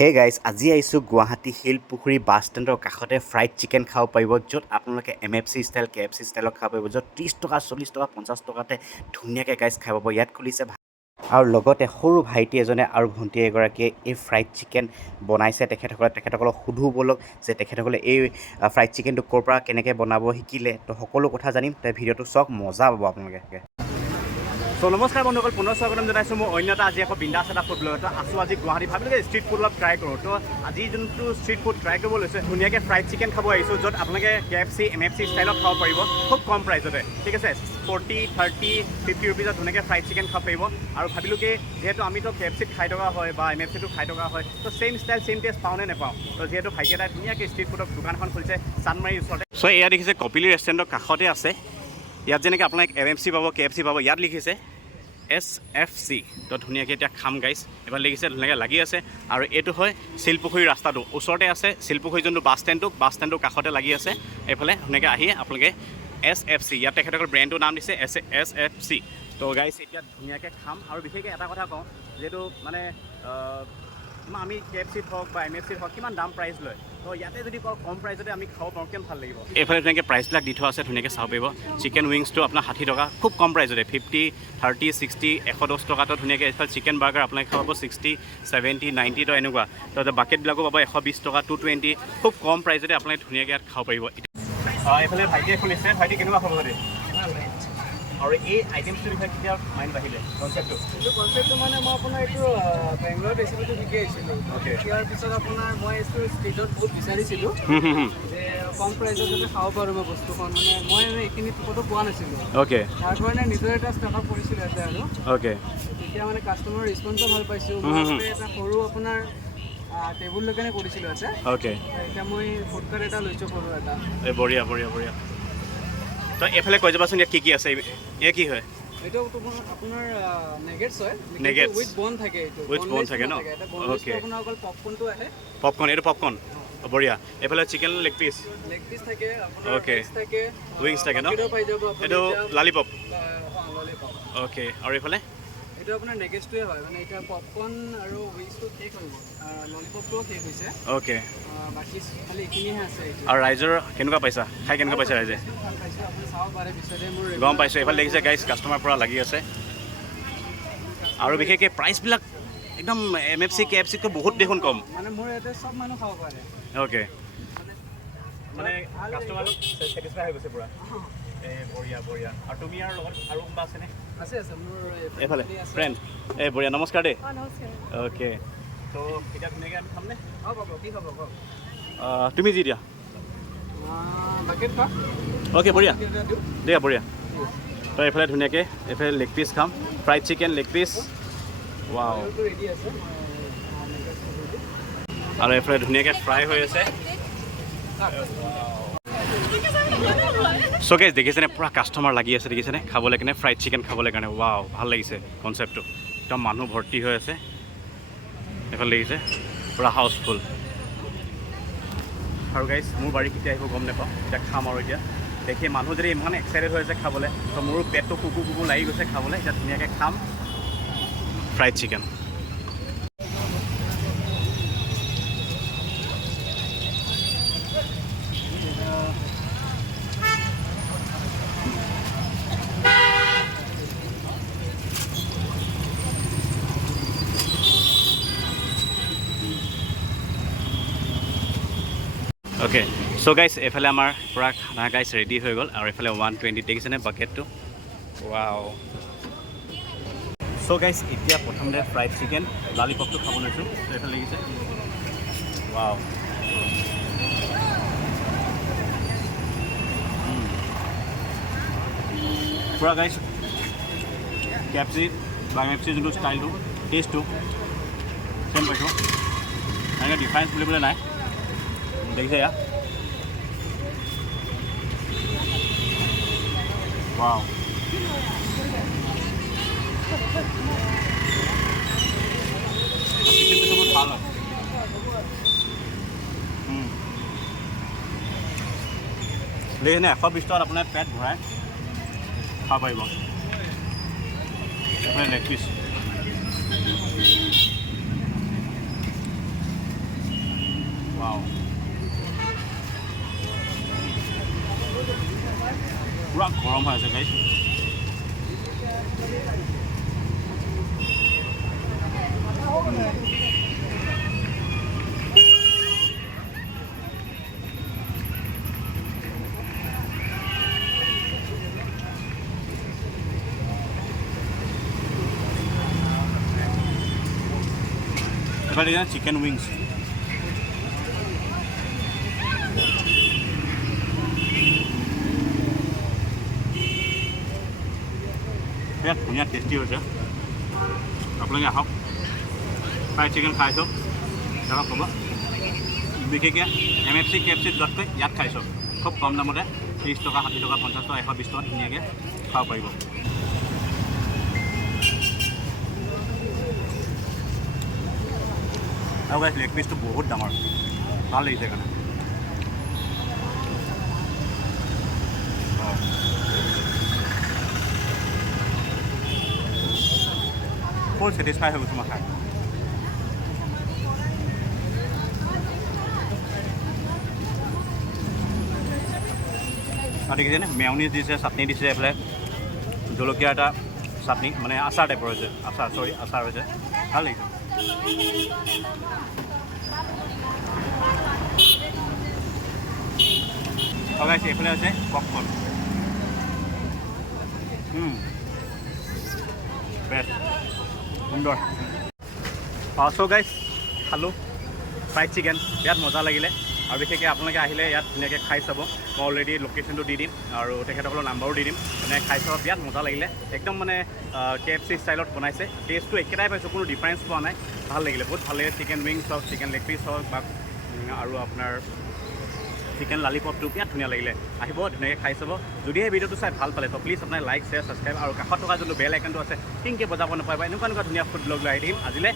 Hey guys, আজি আইছো Guwahati Silpukhuri bus ষ্টেণ্ডৰ কাষতে ফ্ৰাইড চিকেন খাব পাৰিব য'ত আপোনালোকে MFC ষ্টাইল KFC ষ্টাইলত খাব পাৰিব য'ত 30 টকা 40 টকা 50 টকাতে ধুনীয়াকৈ গাইজ খাব পাৰিব ইয়াত খুলিছে আৰু লগতে সৰু ভাইটি এজনে আৰু ভণ্টি এগৰাকীয়ে এই ফ্ৰাইড চিকেন বনাইছে তেখেতসকলক সুধো বলক যে তেখেতসকলে এই ফ্ৰাইড চিকেনটো ক'ৰ পৰা কেনেকৈ বনাব শিকিলে তো সকলো কথা জানিম তাই ভিডিঅ'টো চাওক মজা পাব আপোনালোকে So, নমস্কাৰ বন্ধুসকল পুনৰ স্বাগতম জনাইছোঁ মই অন্য এটা আজি আকৌ বিন্দাছ এটা ফুড ব্লগ এটা আছোঁ আজি গুৱাহাটী ভাবিলোঁ যে ষ্ট্ৰীট ফুড অলপ ট্ৰাই কৰোঁ তো আজি যোনটো ষ্ট্ৰীট ফুড ট্ৰাই কৰিব লৈছোঁ ধুনীয়াকৈ ফ্ৰাইড চিকেন খাব আহিছোঁ য'ত আপোনালোকে KFC MFC ষ্টাইলত খাব পাৰিব খুব কম প্ৰাইচতে ঠিক আছে 40, 30, 50 ৰুপিজত ধুনীয়াকৈ ফ্ৰাইড চিকেন খাব পাৰিব আৰু ভাবিলোঁ কি যিহেতু আমিতো KFCত খাই থকা হয় বা MFCটো খাই থকা হয় তো ছেইম ষ্টাইল ছেইম টেষ্ট পাওঁ নে নাপাওঁ তো যিহেতু ভাইটি এটাই ধুনীয়াকৈ ষ্ট্ৰীট ফুডৰ দোকান এখন খুলিছে চানমাৰীৰ ওচৰতে চ' এয়া দেখিছে কপিলি ৰেষ্টুৰেণ্টৰ কাষতে আছে ইয়াত যেনেকৈ আপোনাক MFC পাব KFC পাব ইয়াত লিখিছে SFC তো ধুনীয়াকৈ এতিয়া খাম গাইছ এবাৰ লিখিছে ধুনীয়াকৈ লাগি আছে আৰু এইটো হয় শিলপুখুৰী ৰাস্তাটো ওচৰতে আছে শিলপুখুৰী যোনটো বাছ ষ্টেণ্ডটোৰ কাষতে লাগি আছে এইফালে ধুনীয়াকৈ আহি আপোনালোকে SFC ইয়াত তেখেতসকলৰ ব্ৰেণ্ডটোৰ নাম দিছে SFC তো গাইছ এতিয়া ধুনীয়াকৈ খাম আৰু বিশেষকৈ এটা কথা কওঁ যিহেতু মানে আমি KFCত হওক বা MFCত হওক কিমান দাম প্ৰাইচ লয় তো ইয়াতে যদি কম প্ৰাইচতে আমি খাব পাৰোঁ কিমান ভাল লাগিব এইফালে ধুনীয়াকৈ প্ৰাইচবিলাক দি থোৱা আছে ধুনীয়াকৈ চাব পাৰিব চিকেন উইংছটো আপোনাৰ 60 টকা খুব কম প্ৰাইচতে 50, 30, 60, 110 টকাতো ধুনীয়াকৈ এইফালে চিকেন বাৰ্গাৰ আপোনালোকে খাব 60, 70, 90 তো এনেকুৱা তো বাকেটবিলাকো পাব 120 টকা 220 খুব কম প্ৰাইচতে আপোনালোকে ধুনীয়াকৈ ইয়াত খাব পাৰিব এইফালে ভাইটিয়ে খুলিছে ভাইটি কেনেকুৱা খবৰ খাতি আৰু এই আইটেমছটোৰ বিষয়ে কেতিয়া মাইণ্ড বাঢ়িলে কনচেপ্টটো মানে মই আপোনাৰ এইটো বেংগলৰ ৰেচিপিটো শিকি আহিছিলোঁ ইয়াৰ পিছত আপোনাৰ মই এইটো ষ্ট্ৰীটত বহুত বিচাৰিছিলোঁ যে কম প্ৰাইচত যাতে খাব পাৰোঁ মই বস্তুখন মানে মই এইখিনি ক'তো পোৱা নাছিলোঁ অ'কে তাৰ কাৰণে নিজৰ এটা ষ্টাৰ্টআপ কৰিছিলোঁ ইয়াতে আৰু অ'কে তেতিয়া মানে কাষ্টমাৰৰ ৰেছপন্সো ভাল পাইছোঁ মই এটা সৰু আপোনাৰ টেবুল লৈ কেনে কৰিছিলোঁ ইয়াতে অ'কে এতিয়া মই ফুড কাৰ্ট এটা লৈছোঁ সৰু এটা বঢ়িয়া বঢ়িয়া বঢ়িয়া তো এইফালে কৈ যাবাচোন ইয়াত কি আছে এয়া কি হয় এইটো আপোনাৰ নেগেটছ হয় নেগেটছ উইথ বন থাকে এইটো উইথ বন থাকে ন অ'কে আপোনাৰ অকল পপকৰ্ণটো আহে পপকৰ্ণ এইটো পপকৰ্ণ বঢ়িয়া এইফালে চিকেন লেগ পিচ থাকে আপোনাৰ অ'কে থাকে উইংছ থাকে ন পাই যাব এইটো লালিপপ ললিপপ অ'কে আৰু এইফালে এইটো আপোনাৰ নেগেটছটোৱে হয় মানে এতিয়া পপকৰ্ণ আৰু উইংছটো শেষ হৈ গ'ল ললিপপটোও শেষ হৈছে অ'কে বাকী খালি এইখিনিহে আছে আৰু ৰাইজৰ কেনেকুৱা পাইছা খাই কেনেকুৱা পাইছা ৰাইজে ভাল পাইছোঁ আপুনি চাব পাৰে পিছতে মোৰ গম পাইছোঁ এইফালে দেখিছে গাইজ কাষ্টমাৰ পৰা লাগি আছে আৰু বিশেষকৈ প্ৰাইচবিলাক একদম MFC KFCতকৈ বহুত দেখোন কম মানে মোৰ ইয়াতে চব মানুহ খাব পাৰে অ'কে মানে কাষ্টমাৰ ছেটিছফাই হৈ গৈছে পূৰা বঢ়িয়া বঢ়িয়া আৰু তুমি আৰু লগত আৰু কোনোবা আছেনে আছে মোৰ এইফালে ফ্ৰেণ্ড বঢ়িয়া নমস্কাৰ দেই নমস্কাৰ অ'কে তো এতিয়া ধুনীয়াকৈ আমি খামনে হ'ব কি হ'ব কওক তুমি যি দিয়া বাকেট খাওক অ'কে বঢ়িয়া দিয়া বঢ়িয়া তো এইফালে ধুনীয়াকৈ এইফালে লেগ পিচ খাম fried chicken leg piece wow ready আছে আৰু এইফালে ধুনীয়াকৈ ফ্ৰাই হৈ আছে চ' গাইজ দেখিছেনে পূৰা কাষ্টমাৰ লাগি আছে দেখিছেনে খাবলৈ কাৰণে ফ্ৰাইড চিকেন খাবলৈ কাৰণে ৱাও ভাল লাগিছে কনচেপ্টটো একদম মানুহ ভৰ্তি হৈ আছে এইফালে দেখিছে পূৰা হাউচফুল আৰু গাইজ মোৰ বাৰী কেতিয়া আহিব গম নাপাওঁ এতিয়া খাম আৰু এতিয়া দেখি মানুহ যদি ইমান এক্সাইটেড হৈ আছে খাবলৈ তো মোৰো পেটটো কুকু লাগি গৈছে খাবলৈ এতিয়া ধুনীয়াকৈ খাম fried chicken okay so' guys এইফালে আমাৰ পূৰা খানা গাইজ ৰেডি হৈ গ'ল আৰু এইফালে 120 দেখিছেনে বাকেটটো ৱাও চ' গাইজ এতিয়া প্ৰথমতে ফ্ৰাইড চিকেন লালিপপটো খাব লৈছোঁ এইফালে দেখিছে ৱাও পূৰা গাইজ KFC বা MFC যোনটো ষ্টাইলটো টেষ্টটো ছেম পাইছোঁ এনেকৈ ডিফাৰেঞ্চ বুলিবলৈ নাই দেখিছে এয়া ৱাও চিকেনটো বহুত ভাল হয় দেখিছেনে 120 টকাত আপোনাৰ পেট ভৰাই খাব পাৰিব এইফালে লেগ পিচ Wow. পুৰা গৰম হৈ আছে গাইছ। এবাৰ এখানে চিকেন উইংস। বিৰাট ধুনীয়া টেষ্টি হৈছে। আপোনালোকে আহক, ফ্ৰাইড চিকেন খাই চাওক, তাৰপৰা ক'ব বিশেষকৈ MFC KFC যোৱাতকৈ ইয়াত খাইছোঁ খুব কম দামতে 30 টকা 60 টকা 50 টকা 120 টকা ধুনীয়াকৈ খাব পাৰিব। আৰু গাইছ লেগ পিচটো বহুত ডাঙৰ, ভাল লাগিছে কাৰণে। ফুল ছেটিছফাই হৈ গৈছোঁ মই খাই। আৰু দেখিছেনে মেয়নিজ দিছে, চাটনি দিছে, এইফালে জলকীয়া এটা চাটনি মানে আচাৰ টাইপৰ হৈছে, আচাৰ হৈছে, ভাল লাগিছে। গাইছ এইফালে হৈছে পপকৰ্ণ, বেষ্ট সুন্দৰ। চ' গাইছ খালোঁ ফ্ৰাইড চিকেন, বিৰাট মজা লাগিলে। আৰু বিশেষকৈ আপোনালোকে আহিলে ইয়াত ধুনীয়াকৈ খাই চাব। মই অলৰেডি লোকেশ্যনটো দি দিম আৰু তেখেতসকলৰ নাম্বাৰো দি দিম, মানে খাই চাব, বিৰাট মজা লাগিলে। একদম মানে KFC ষ্টাইলত বনাইছে, টেষ্টটো একেটাই পাইছোঁ, কোনো ডিফাৰেঞ্চ পোৱা নাই, ভাল লাগিলে, বহুত ভাল লাগিলে। চিকেন উইংছ হওক, চিকেন লেগ পিচ হওক বা আৰু আপোনাৰ চিকেন লালিপপটো বিৰাট ধুনীয়া লাগিলে। আহিব ধুনীয়াকৈ খাই চাব। যদি এই ভিডিঅ'টো চাই ভাল পালে তো প্লিজ আপোনাৰ লাইক শ্বেয়াৰ ছাবস্ক্ৰাইব আৰু কাষত থকা যোনটো বেল আইকনটো আছে টিংকৈ বজাব নাপায় বা এনেকুৱা ধুনীয়া ফুড ব্লগ লৈ আহি থাকিম। আজিলৈ